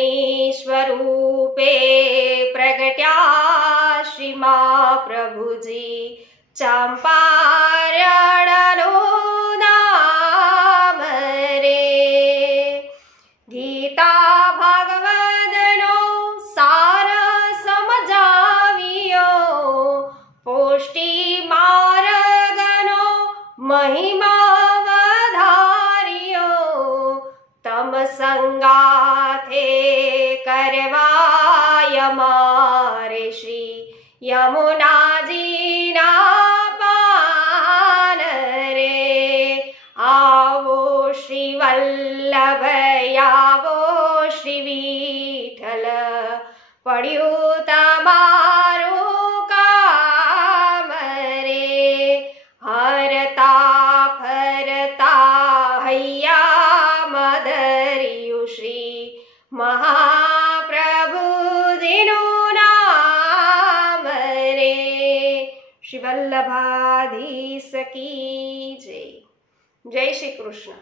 अग्नि स्वरूपे प्रगट्या श्री महाप्रभुजी चंपारणनो नाम रे। गीता भागवतनो सार समजावियो पुष्टि मार्गनो महिमा वधारियो तम संगाथे करवाय मारे श्री यमुनाजी ना पान रे। आवो श्री वल्लभ आवो श्री विठ्ठल पड्યું તમારું કામ રે। હરતા ફરતા હૈયા મધર્યું શ્રી महाप्रभुजीનું नाम रे। श्री वल्लभाधीश की जय। जय श्री कृष्ण।